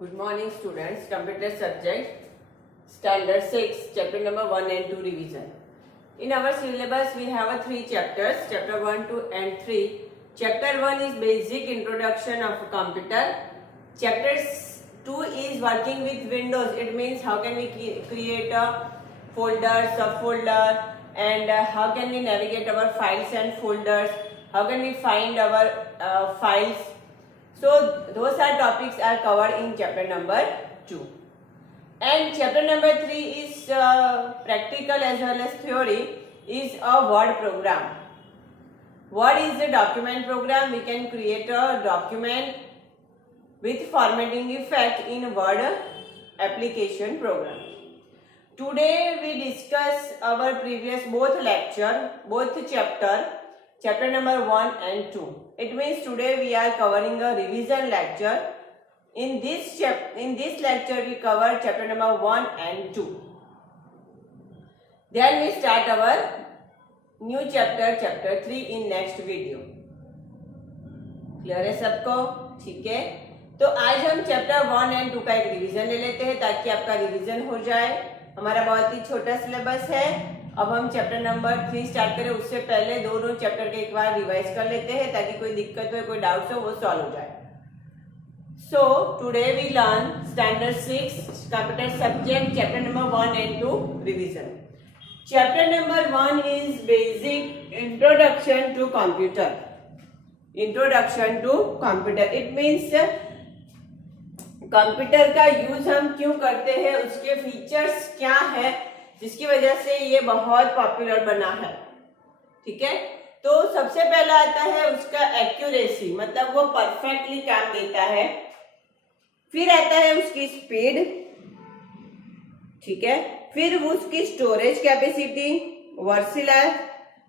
Good morning students, computer subject, standard 6, chapter number 1 and 2 revision. In our syllabus we have 3 chapters, chapter 1, 2 and 3. Chapter 1 is basic introduction of computer. Chapter 2 is working with Windows. It means how can we create a folder, subfolder, and how can we navigate our files and folders, how can we find our files. So those are topics are covered in chapter number 2. And chapter number 3 is practical as well as theory, is a Word program. Word is a document program. We can create a document with formatting effect in Word application program. Today we discuss our previous both chapter number 1 and 2. It means today we are covering a revision lecture. In this lecture we cover chapter number 1 and 2. Then we start our new chapter 3 in next video. Clear है सबको? ठीक है, तो आज हम chapter 1 and 2 का एक revision ले लेते हैं ताकि आपका रिवीजन हो जाए. हमारा बहुत ही छोटा सिलेबस है. अब हम चैप्टर नंबर 3 स्टार्ट करें उससे पहले दोनों चैप्टर के एक बार रिवाइज कर लेते हैं ताकि कोई दिक्कत हो, कोई डाउट हो, वो सॉल्व हो जाए. So today we learn standard 6 computer subject chapter number 1 and 2 revision. Chapter number 1 is basic introduction to computer. Introduction to computer. It means computer का यूज हम क्यों करते हैं, उसके फीचर्स क्या है जिसकी वजह से ये बहुत पॉपुलर बना है. ठीक है, तो सबसे पहला आता है उसका एक्यूरेसी, मतलब वो परफेक्टली काम देता है. फिर आता है उसकी स्पीड. ठीक है, फिर उसकी स्टोरेज कैपेसिटी,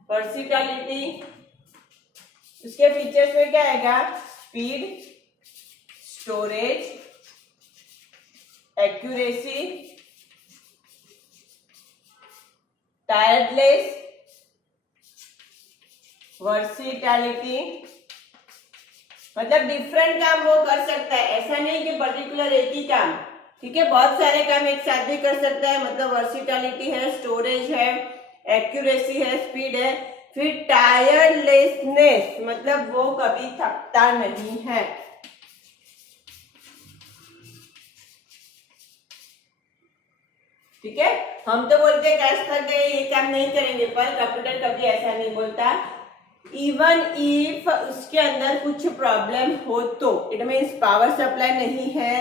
वर्सिटैलिटी. उसके फीचर्स में क्या आएगा? Speed, storage, accuracy, tireless, versatility. मतलब डिफरेंट काम वो कर सकता है, ऐसा नहीं कि पर्टिकुलर एक ही काम. ठीक है, बहुत सारे काम एक साथ भी कर सकता है. मतलब वर्सिटैलिटी है, स्टोरेज है, एक्यूरेसी है, स्पीड है. फिर टायर्डलेसनेस, मतलब वो कभी थकता नहीं है. ठीक है, हम तो बोलते हैं कैश थक गए, ये काम नहीं करेंगे, पर कंप्यूटर कभी ऐसा नहीं बोलता. इवन इफ उसके अंदर कुछ प्रॉब्लम हो तो, इट मीन्स पावर सप्लाई नहीं है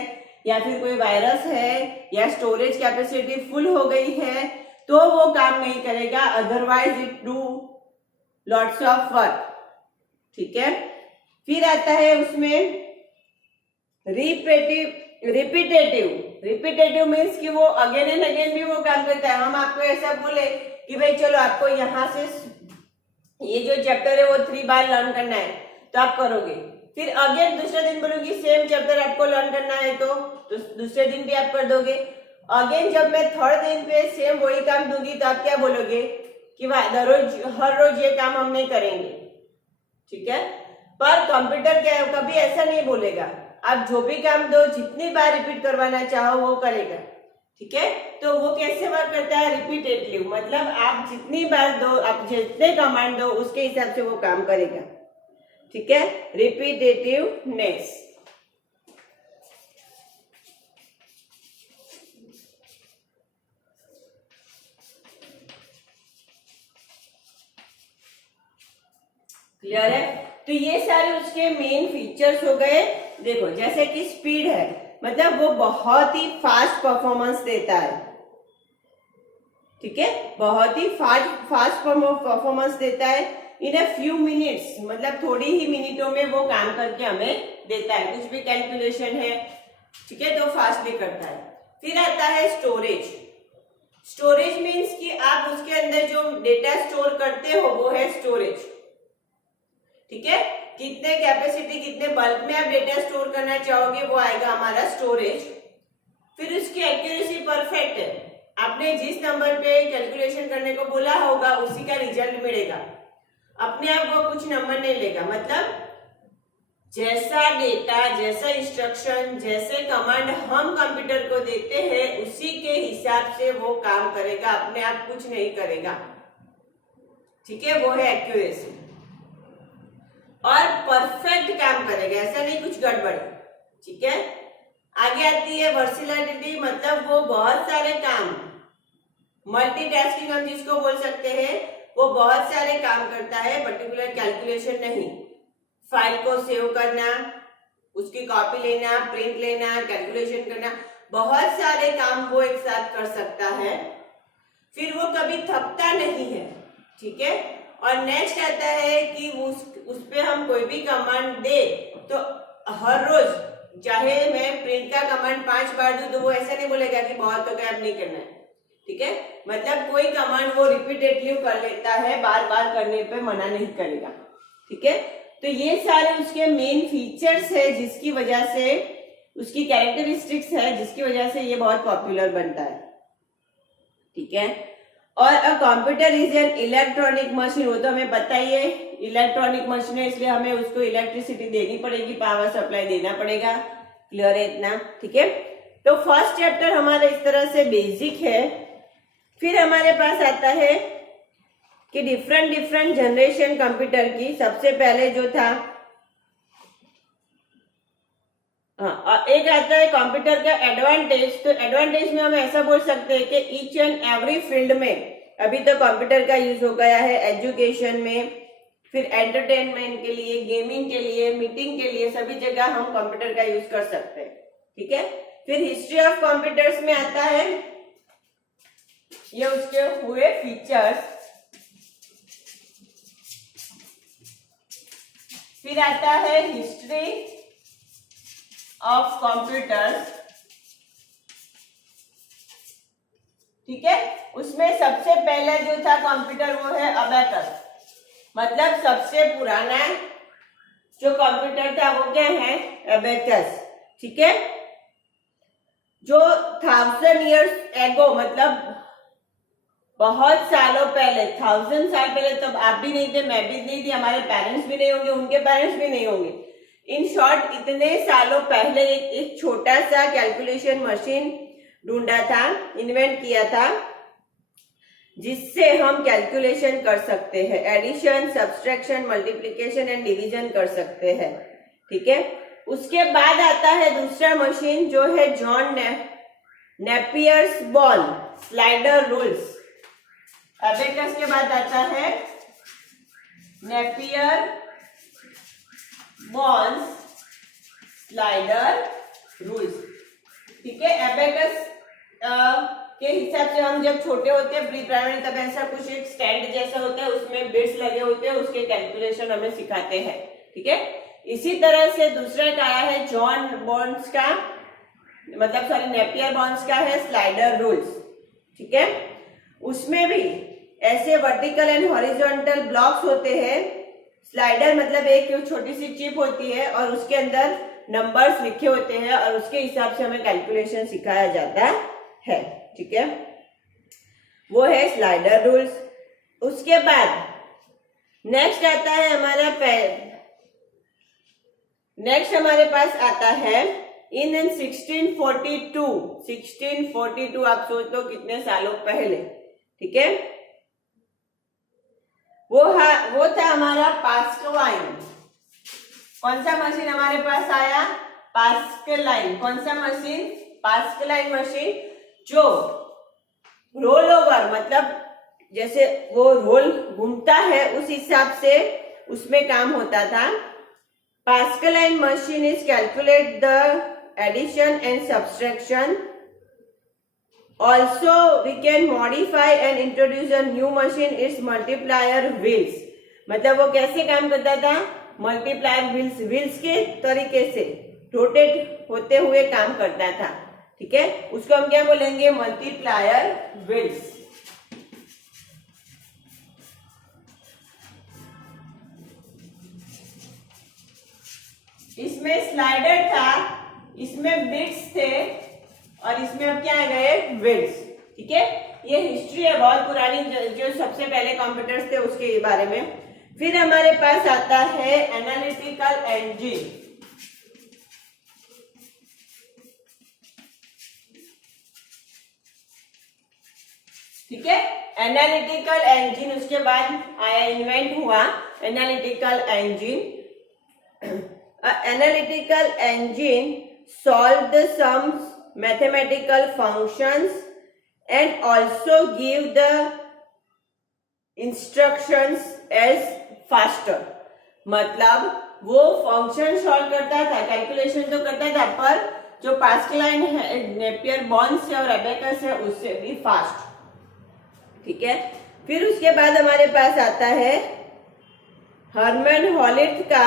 या फिर कोई वायरस है या स्टोरेज कैपेसिटी फुल हो गई है, तो वो काम नहीं करेगा. Otherwise it do lots of work. ठीक है, फिर आता है उसमें रिपीटेटिव मीन्स कि वो अगेन एंड अगेन भी वो काम करता है. हम आपको ऐसा बोले कि भाई चलो आपको यहाँ से ये जो चैप्टर है वो 3 बार लर्न करना है, तो आप करोगे. फिर अगेन दूसरे दिन बोलूंगी सेम चैप्टर आपको लर्न करना है, तो दूसरे दिन भी आप कर दोगे. अगेन जब मैं थर्ड दिन पे सेम वही काम दूंगी तो आप क्या बोलोगे कि हर रोज ये काम हम नहीं करेंगे. ठीक है, पर कंप्यूटर क्या है, कभी ऐसा नहीं बोलेगा. आप जो भी काम दो, जितनी बार रिपीट करवाना चाहो वो करेगा. ठीक है, तो वो कैसे वर्क करता है? रिपीटेटिव, मतलब आप जितनी बार दो, आप जितने कमांड दो उसके हिसाब से वो काम करेगा. ठीक है, रिपीटेटिवनेस. क्लियर है? तो ये सारे उसके मेन फीचर्स हो गए. देखो, जैसे कि स्पीड है, मतलब वो बहुत ही फास्ट परफॉर्मेंस देता है. ठीक है, बहुत ही फास्ट परफॉर्मेंस देता है. इन अ फ्यू मिनट्स, मतलब थोड़ी ही मिनटों में वो काम करके हमें देता है. कुछ भी कैलकुलेशन है, ठीक है, तो फास्टली करता है. फिर आता है स्टोरेज. स्टोरेज मीन्स कि आप उसके अंदर जो डेटा स्टोर करते हो वो है स्टोरेज. ठीक है, कितने कैपेसिटी, कितने बल्क में आप डेटा स्टोर करना चाहोगे वो आएगा हमारा स्टोरेज. फिर उसकी एक्यूरेसी परफेक्ट है. आपने जिस नंबर पे कैलकुलेशन करने को बोला होगा उसी का रिजल्ट मिलेगा. अपने आप वो कुछ नंबर नहीं लेगा. मतलब जैसा डेटा, जैसा इंस्ट्रक्शन, जैसे कमांड हम कंप्यूटर को देते हैं उसी के हिसाब से वो काम करेगा, अपने आप कुछ नहीं करेगा। ठीक है, वो है एक्यूरेसी। और परफेक्ट काम करेगा, ऐसा नहीं कुछ गड़बड़। ठीक है, आगे आती है वर्सिलिटी, मतलब वो बहुत सारे काम, मल्टीटास्किंग हम जिसको बोल सकते हैं, वो बहुत सारे काम करता है, पर्टिकुलर कैलकुलेशन नहीं। फाइल को सेव करना, उसकी कॉपी लेना, प्रिंट लेना, कैलकुलेशन करना, बहुत सारे काम वो एक साथ कर सकता है। फिर वो कभी थकता नहीं है। ठीक है, और नेक्स्ट आता है कि उस पे हम कोई भी कमांड दे तो हर रोज, चाहे मैं प्रिंट का कमांड 5 बार दूं तो वो ऐसा नहीं बोलेगा कि बहुत हो गया अब नहीं करना है। ठीक है, मतलब कोई कमांड वो रिपीटेडली कर लेता है, बार बार करने पे मना नहीं करेगा। ठीक है, तो ये सारे उसके मेन फीचर्स है जिसकी वजह से, उसकी कैरेक्टरिस्टिक्स है जिसकी वजह से ये बहुत पॉपुलर बनता है। ठीक है, और a computer is an electronic machine, वो तो हमें पता ही है, इलेक्ट्रॉनिक मशीन है इसलिए हमें उसको इलेक्ट्रिसिटी देनी पड़ेगी, पावर सप्लाई देना पड़ेगा। क्लियर है इतना? ठीक है, तो फर्स्ट चैप्टर हमारा इस तरह से बेसिक है। फिर हमारे पास आता है कि डिफरेंट जनरेशन कंप्यूटर की। सबसे पहले जो था, एक आता है कंप्यूटर का एडवांटेज। तो एडवांटेज में हम ऐसा बोल सकते हैं कि ईच एंड एवरी फील्ड में अभी तो कंप्यूटर का यूज हो गया है, एजुकेशन में, फिर एंटरटेनमेंट के लिए, गेमिंग के लिए, मीटिंग के लिए, सभी जगह हम कंप्यूटर का यूज कर सकते हैं। ठीक है, फिर हिस्ट्री ऑफ कंप्यूटर्स में आता है ये उसके हुए फीचर्स। फिर आता है हिस्ट्री ऑफ कंप्यूटर्स। ठीक है, उसमें सबसे पहले जो था कंप्यूटर वो है अबेकस, मतलब सबसे पुराना जो कंप्यूटर था वो क्या है? अबेकस। ठीक है, जो 1000 years एगो, मतलब बहुत सालों पहले, 1000 साल पहले, तब आप भी नहीं थे, मैं भी नहीं थी, हमारे पेरेंट्स भी नहीं होंगे, उनके पेरेंट्स भी नहीं होंगे। इन शॉर्ट इतने सालों पहले एक छोटा सा कैलकुलेशन मशीन ढूंढा था, इन्वेंट किया था, जिससे हम कैलकुलेशन कर सकते हैं, addition, subtraction, multiplication and division कर सकते हैं। ठीक है, उसके बाद आता है दूसरा मशीन जो है John Napier's ball slider rules. Abacus के बाद आता है नेपियर बॉल्स स्लाइडर रूल्स। ठीक है, एबेकस के हिसाब से हम जब छोटे होते हैं प्री प्राइमरी, तब ऐसा कुछ एक स्टैंड जैसा होता है, उसमें बिट्स लगे होते हैं, उसके कैलकुलेशन हमें सिखाते हैं। ठीक है, इसी तरह से दूसरा का आया है जॉन बॉन्ड्स का, मतलब सॉरी नेपियर बॉन्ड्स का है स्लाइडर रूल्स। ठीक है, उसमें भी ऐसे वर्टिकल एंड हॉरिजॉन्टल ब्लॉक्स होते हैं। स्लाइडर मतलब एक छोटी सी चिप होती है और उसके अंदर नंबर्स लिखे होते हैं और उसके हिसाब से हमें कैलकुलेशन सिखाया जाता है। ठीक है, वो है स्लाइडर रूल्स। उसके बाद नेक्स्ट आता है नेक्स्ट हमारे पास आता है इन 1642 आप सोच लो कितने सालों पहले। ठीक है, वो था हमारा पास्कलाइन। कौन सा मशीन हमारे पास आया? पास्कलाइन। कौन सा मशीन? पास्कलाइन मशीन, जो रोल ओवर, मतलब जैसे वो रोल घूमता है उस हिसाब से उसमें काम होता था। Pascaline machine is calculate the addition and subtraction. Also, we can modify and introduce a new machine. It's multiplier wheels. मतलब वो कैसे काम करता था? मल्टीप्लायर व्हील्स के तरीके से रोटेट होते हुए काम करता था। ठीक है, उसको हम क्या बोलेंगे? Multiplier wheels. इसमें स्लाइडर था, इसमें बिट्स थे और इसमें अब क्या आ गए? व्हील्स। ठीक है, ये हिस्ट्री है बहुत पुरानी, जो सबसे पहले कंप्यूटर्स थे उसके बारे में। फिर हमारे पास आता है एनालिटिकल इंजन। ठीक है, एनालिटिकल इंजन उसके बाद आया, इन्वेंट हुआ analytical engine. Analytical engine solve the sums mathematical functions and also give the instructions as faster। मतलब वो फंक्शन सॉल्व करता था, कैलकुलेशन तो करता था, पर जो पास्कलाइन है, नेपियर बॉन्स है और अबेकस है, उससे भी फास्ट। ठीक है, फिर उसके बाद हमारे पास आता है हर्मन हॉलिट का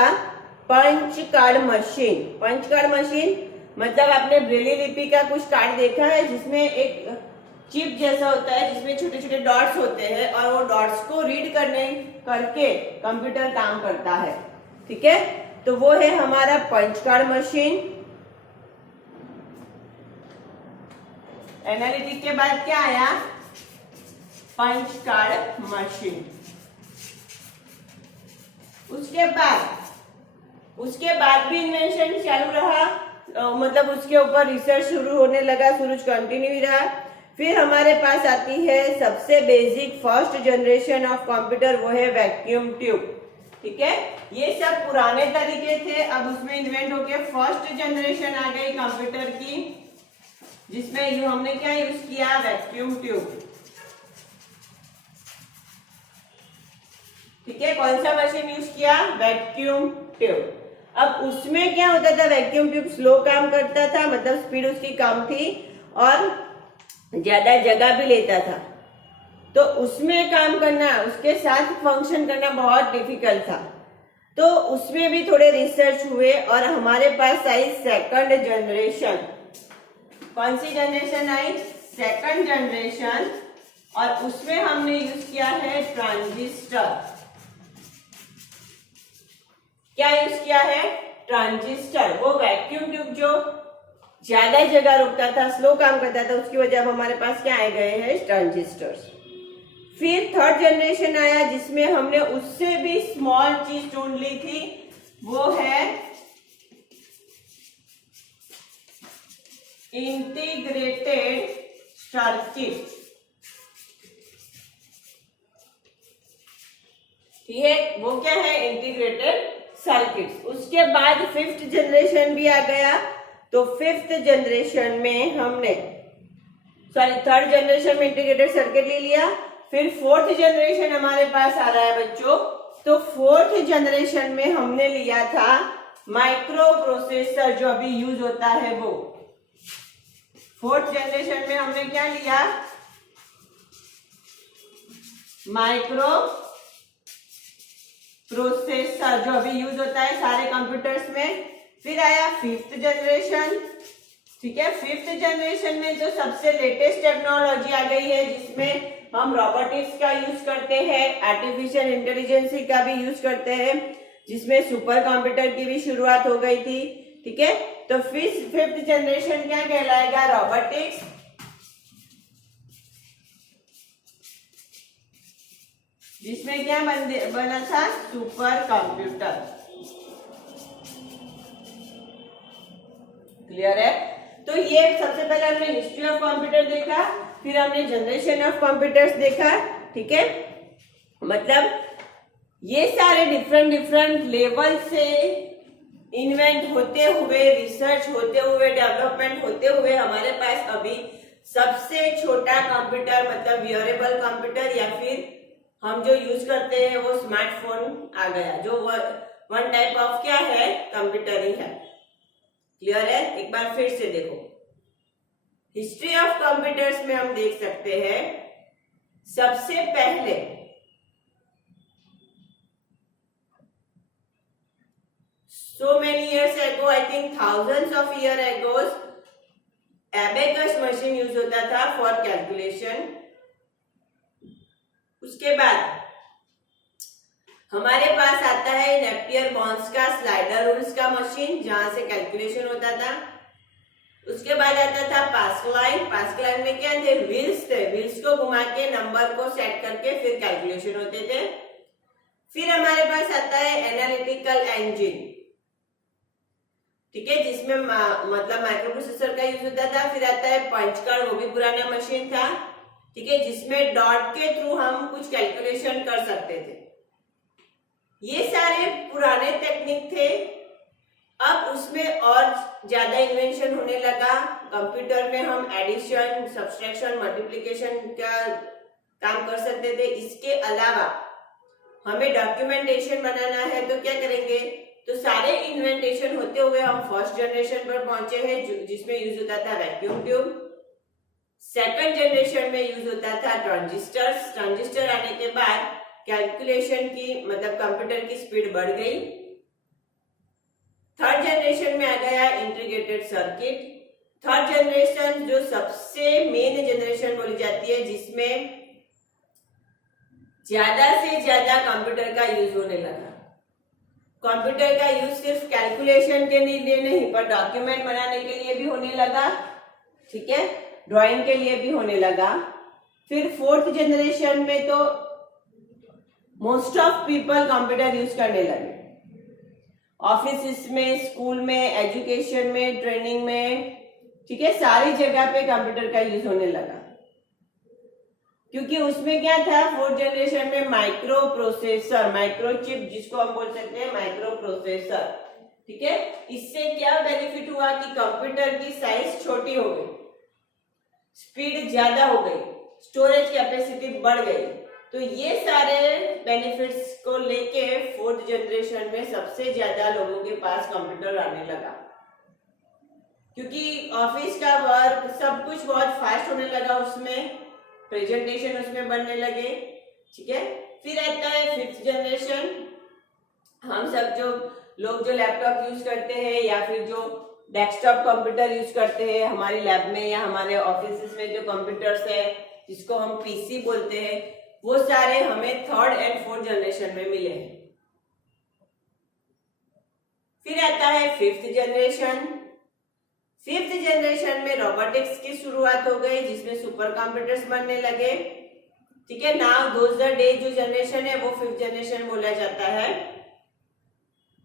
punch card machine. Punch card machine मतलब आपने ब्रेली लिपि का कुछ कार्ड देखा है जिसमें एक चिप जैसा होता है, जिसमें छोटे छोटे डॉट्स होते हैं और वो डॉट्स को रीड करके कंप्यूटर काम करता है। ठीक है, तो वो है हमारा पंच कार्ड मशीन। एनालिटिक के बाद क्या आया? Punch card machine. उसके बाद भी इन्वेंशन चालू रहा, मतलब उसके ऊपर रिसर्च शुरू होने लगा, शुरू कंटिन्यू रहा। फिर हमारे पास आती है सबसे basic first generation of computer, वो है वैक्यूम ट्यूब। ठीक है, ये सब पुराने तरीके थे, अब उसमें इन्वेंट होके फर्स्ट जनरेशन आ गई कंप्यूटर की, जिसमें हमने क्या यूज किया? Vacuum tube. ठीक है, कौन सा मशीन यूज किया? Vacuum tube. अब उसमें क्या होता था? वैक्यूम ट्यूब स्लो काम करता था, मतलब स्पीड उसकी कम थी और ज्यादा जगह भी लेता था, तो उसमें काम करना, उसके साथ फंक्शन करना बहुत डिफिकल्ट था। तो उसमें भी थोड़े रिसर्च हुए और हमारे पास आई सेकंड जनरेशन। कौन सी जनरेशन आई? Second generation. और उसमें हमने यूज किया है ट्रांजिस्टर। क्या यूज किया है? ट्रांजिस्टर। वो वैक्यूम ट्यूब जो ज्यादा जगह रुकता था, स्लो काम करता था, उसकी वजह अब हमारे पास क्या आ गए हैं? ट्रांजिस्टर्स। फिर थर्ड जनरेशन आया जिसमें हमने उससे भी स्मॉल चीज ढूंढ ली थी, वो है इंटीग्रेटेड सर्किट। ठीक है, वो क्या है? Integrated circuit. उसके बाद फिफ्थ जनरेशन भी आ गया, तो फिफ्थ जनरेशन में हमने थर्ड जनरेशन में इंटीग्रेटेड सर्किट ले लिया। फिर फोर्थ जनरेशन हमारे पास आ रहा है बच्चों, तो फोर्थ जनरेशन में हमने लिया था माइक्रो प्रोसेसर, जो अभी यूज होता है वो। फोर्थ जनरेशन में हमने क्या लिया? माइक्रो प्रोसेसर, जो अभी यूज होता है सारे कंप्यूटर्स में। फिर आया फिफ्थ जनरेशन। ठीक है, फिफ्थ जनरेशन में जो सबसे लेटेस्ट टेक्नोलॉजी आ गई है, जिसमें हम रोबोटिक्स का यूज करते हैं, आर्टिफिशियल इंटेलिजेंस का भी यूज करते हैं, जिसमें सुपर कंप्यूटर की भी शुरुआत हो गई थी। ठीक है, तो फिफ्थ जनरेशन क्या कहलाएगा? रोबोटिक्स। जिसमें क्या बना था? Super computer. क्लियर है? तो ये सबसे पहले हमने हिस्ट्री ऑफ कंप्यूटर देखा, फिर हमने जनरेशन ऑफ कंप्यूटर्स देखा। ठीक है, मतलब ये सारे डिफरेंट लेवल से इन्वेंट होते हुए, रिसर्च होते हुए, डेवलपमेंट होते हुए हमारे पास अभी सबसे छोटा कंप्यूटर, मतलब वियरेबल कंप्यूटर, या फिर हम जो यूज करते हैं वो स्मार्टफोन आ गया, जो वन टाइप ऑफ क्या है? कंप्यूटर ही है। क्लियर है? एक बार फिर से देखो, हिस्ट्री ऑफ कंप्यूटर्स में हम देख सकते हैं सबसे पहले so many years ago, I think thousands of years ago, abacus machine use होता था फॉर कैलकुलेशन। उसके बाद हमारे पास आता है नेपियर बॉन्स का स्लाइडर रूल्स का मशीन, जहां से कैलकुलेशन होता था। उसके बाद आता था पास्कलाइन। पास्कलाइन में क्या थे? व्हील्स थे, व्हील्स को घुमा के नंबर को सेट करके फिर कैलकुलेशन होते थे। फिर हमारे पास आता है एनालिटिकल इंजन, ठीक है, जिसमें मतलब माइक्रो प्रोसेसर का यूज होता था। फिर आता है पंच कार्ड, वो भी पुराना मशीन था, ठीक है, जिसमें डॉट के थ्रू हम कुछ कैलकुलेशन कर सकते थे। ये सारे पुराने टेक्निक थे। अब उसमें और ज्यादा इन्वेंशन होने लगा। कंप्यूटर में हम एडिशन, सब्सट्रैक्शन, मल्टीप्लिकेशन का काम कर सकते थे। इसके अलावा हमें डॉक्यूमेंटेशन बनाना है तो क्या करेंगे, तो सारे इन्वेंटेशन होते हुए हम फर्स्ट जनरेशन पर पहुंचे हैं, जिसमें यूज होता था वैक्यूम ट्यूब। सेकंड जनरेशन में यूज होता था ट्रांजिस्टर्स। ट्रांजिस्टर आने के बाद कैलकुलेशन की मतलब कंप्यूटर की स्पीड बढ़ गई। थर्ड जनरेशन में आ गया इंटीग्रेटेड सर्किट। थर्ड जनरेशन जो सबसे मेन जनरेशन बोली जाती है, जिसमें ज्यादा से ज्यादा कंप्यूटर का यूज होने लगा। कंप्यूटर का यूज सिर्फ कैलकुलेशन के लिए नहीं, पर डॉक्यूमेंट बनाने के लिए भी होने लगा, ठीक है, ड्राइंग के लिए भी होने लगा। फिर फोर्थ जनरेशन में तो most of people computer use करने लगे। ऑफिस में, स्कूल में, एजुकेशन में, ट्रेनिंग में, ठीक है, सारी जगह पे कंप्यूटर का यूज होने लगा। क्योंकि उसमें क्या था, फोर्थ जनरेशन में माइक्रो प्रोसेसर, माइक्रोचिप जिसको हम बोल सकते हैं माइक्रो प्रोसेसर, ठीक है। इससे क्या बेनिफिट हुआ कि कंप्यूटर की साइज छोटी हो गई, स्पीड ज्यादा हो गई, स्टोरेज कैपेसिटी बढ़ गई। तो ये सारे बेनिफिट्स को लेके फोर्थ जनरेशन में सबसे ज्यादा लोगों के पास कंप्यूटर आने लगा, क्योंकि ऑफिस का वर्क सब कुछ बहुत फास्ट होने लगा, उसमें प्रेजेंटेशन उसमें बनने लगे, ठीक है। फिर आता है फिफ्थ जनरेशन। हम सब जो लोग जो लैपटॉप यूज करते हैं या फिर जो डेस्कटॉप कंप्यूटर यूज करते हैं हमारी लैब में या हमारे ऑफिस में, जो कंप्यूटर्स है जिसको हम पीसी बोलते हैं, वो सारे हमें थर्ड एंड फोर्थ जनरेशन में मिले हैं। फिर आता है फिफ्थ जनरेशन। फिफ्थ जनरेशन में रोबोटिक्स की शुरुआत हो गई, जिसमें सुपर कंप्यूटर्स बनने लगे, ठीक है। नाउ दोज द डे जो जनरेशन है वो फिफ्थ जनरेशन बोला जाता है,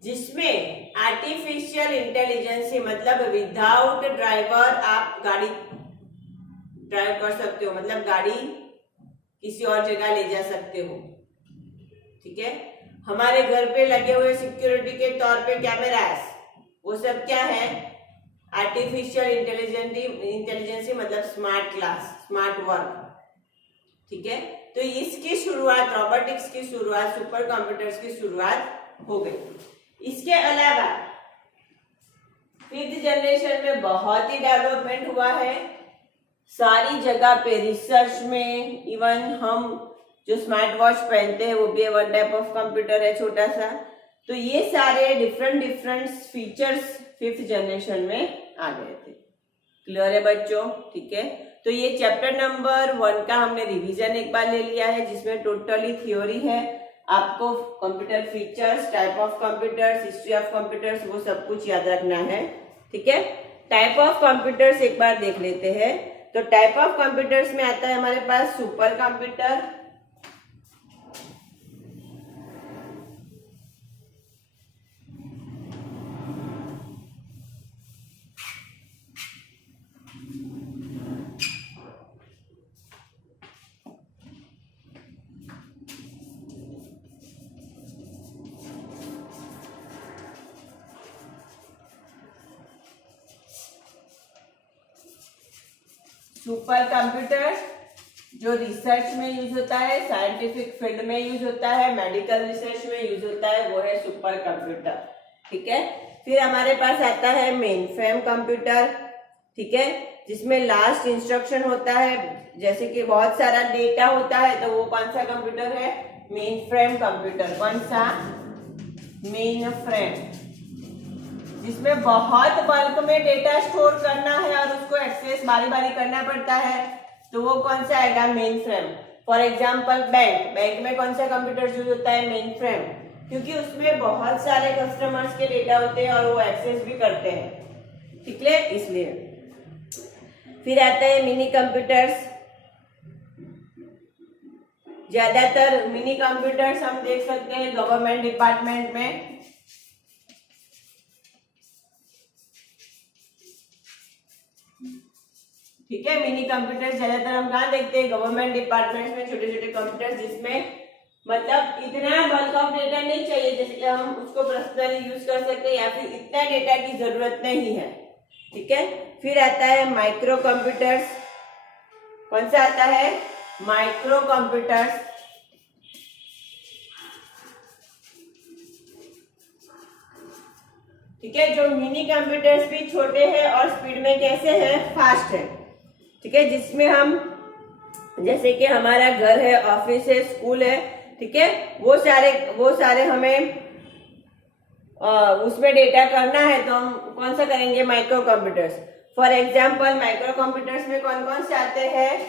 जिसमें आर्टिफिशियल इंटेलिजेंस मतलब विदाउट ड्राइवर आप गाड़ी ड्राइव कर सकते हो, मतलब गाड़ी किसी और जगह ले जा सकते हो, ठीक है। हमारे घर पे लगे हुए सिक्योरिटी के तौर पे कैमरास, वो सब क्या है, आर्टिफिशियल इंटेलिजेंस मतलब स्मार्ट क्लास, स्मार्ट वर्क, ठीक है। तो इसकी शुरुआत, रोबोटिक्स की शुरुआत, सुपर कंप्यूटर्स की शुरुआत हो गई। इसके अलावा फिफ्थ जनरेशन में बहुत ही डेवलपमेंट हुआ है सारी जगह पे, रिसर्च में, इवन हम जो स्मार्ट वॉच पहनते हैं वो भी वन टाइप ऑफ कंप्यूटर है, छोटा सा। तो ये सारे डिफरेंट फीचर्स फिफ्थ जनरेशन में आ गए थे। क्लियर है बच्चों, ठीक है। तो ये चैप्टर नंबर 1 का हमने रिवीजन एक बार ले लिया है, जिसमें टोटली थ्योरी है। आपको computer features, type of computers, history of computers, वो सब कुछ याद रखना है, ठीक है। टाइप ऑफ कंप्यूटर्स एक बार देख लेते हैं। तो टाइप ऑफ कंप्यूटर्स में आता है हमारे पास सुपर कंप्यूटर, सुपर कंप्यूटर जो रिसर्च में यूज होता है, साइंटिफिक फील्ड में यूज होता है, मेडिकल रिसर्च में यूज होता है, वो है सुपर कंप्यूटर, ठीक है। फिर हमारे पास आता है मेन फ्रेम कंप्यूटर, ठीक है, जिसमें लास्ट इंस्ट्रक्शन होता है, जैसे कि बहुत सारा डेटा होता है, तो वो कौन सा कंप्यूटर है, मेन फ्रेम कंप्यूटर। कौन सा, मेन फ्रेम, जिसमें बहुत बल्क में डेटा स्टोर करना है और उसको एक्सेस बारी बारी करना पड़ता है, तो वो कौन सा आएगा, main frame. For example bank में कौन सा कंप्यूटर यूज होता है, मेन फ्रेम, क्योंकि उसमें बहुत सारे कस्टमर्स के डेटा होते हैं और वो एक्सेस भी करते हैं, ठीक है, इसलिए। फिर आता है मिनी कंप्यूटर्स, ज्यादातर मिनी कंप्यूटर्स हम देख सकते हैं गवर्नमेंट डिपार्टमेंट में। ठीक है, मिनी कंप्यूटर ज्यादातर हम कहाँ देखते हैं? गवर्नमेंट डिपार्टमेंट में, छोटे छोटे कंप्यूटर जिसमें मतलब इतना बल्क ऑफ डेटा नहीं चाहिए, जैसे कि हम उसको पर्सनली यूज कर सकते हैं या फिर इतना डेटा की जरूरत नहीं है। ठीक है, फिर आता है माइक्रो कंप्यूटर्स। कौन सा आता है? Micro computers. ठीक है, जो मिनी कंप्यूटर्स भी छोटे हैं और स्पीड में कैसे हैं? फास्ट है। ठीक है, जिसमें हम जैसे कि हमारा घर है, ऑफिस है, स्कूल है, ठीक है, वो सारे हमें उसमें डेटा करना है तो हम कौन सा करेंगे? Micro computers. For example micro computers में कौन कौन से आते हैं?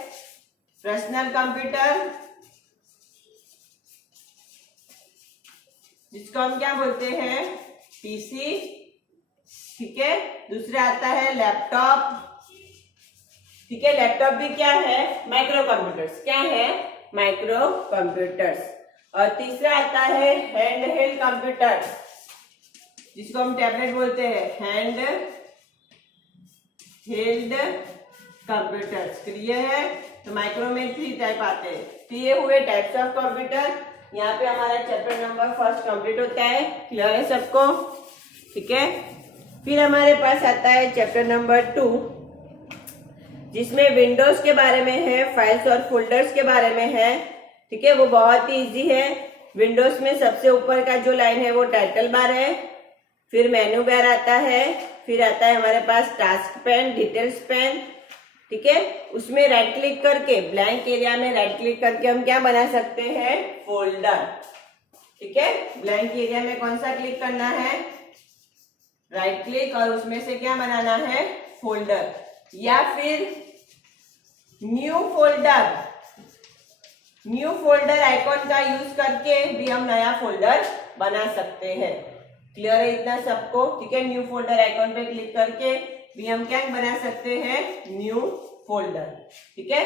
पर्सनल कंप्यूटर, जिसको हम क्या बोलते हैं? पीसी। ठीक है, दूसरा आता है लैपटॉप। ठीक है, लैपटॉप भी क्या है? Micro computers. क्या है? Micro computers. और तीसरा आता है हैंड हेल्ड कंप्यूटर्स, जिसको हम टैबलेट बोलते हैं। Hand held computers. क्लियर है? तो माइक्रो में 3 टाइप आते हैं। तो ये हुए टाइप्स ऑफ कंप्यूटर। यहाँ पे हमारा चैप्टर नंबर 1 कंप्लीट होता है। क्लियर है सबको? ठीक है, फिर हमारे पास आता है चैप्टर नंबर 2, जिसमें विंडोज के बारे में है, फाइल्स और फोल्डर्स के बारे में है। ठीक है, वो बहुत ही इजी है। विंडोज में सबसे ऊपर का जो लाइन है वो टाइटल बार है, फिर मेनू बार आता है, फिर आता है हमारे पास टास्क पैन, डिटेल्स पैन। ठीक है, उसमें राइट क्लिक करके ब्लैंक एरिया में राइट क्लिक करके हम क्या बना सकते हैं? फोल्डर। ठीक है, ब्लैंक एरिया में कौन सा क्लिक करना है? राइट क्लिक, और उसमें से क्या बनाना है? फोल्डर। या फिर न्यू फोल्डर आइकॉन का यूज करके भी हम नया फोल्डर बना सकते हैं। क्लियर है इतना सबको? ठीक है, न्यू फोल्डर आइकॉन पे क्लिक करके भी हम क्या बना सकते हैं? New folder. ठीक है,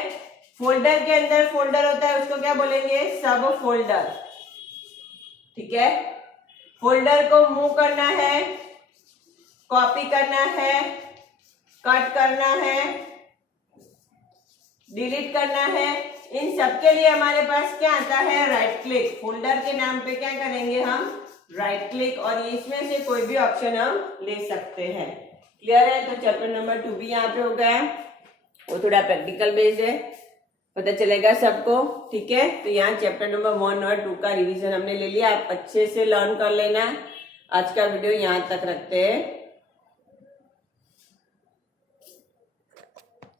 फोल्डर के अंदर फोल्डर होता है, उसको क्या बोलेंगे? सब फोल्डर। ठीक है, फोल्डर को मूव करना है, कॉपी करना है, कट करना है, डिलीट करना है, इन सब के लिए हमारे पास क्या आता है? Right click. फोल्डर के नाम पे क्या करेंगे हम? राइट क्लिक, और इसमें से कोई भी ऑप्शन हम ले सकते हैं। क्लियर है? तो चैप्टर नंबर 2 भी यहाँ पे हो गया। वो थोड़ा प्रैक्टिकल बेस्ड है, पता चलेगा सबको। ठीक है, तो यहाँ चैप्टर नंबर 1 और 2 का रिवीजन हमने ले लिया। आप अच्छे से लर्न कर लेना। आज का वीडियो यहाँ तक रखते हैं।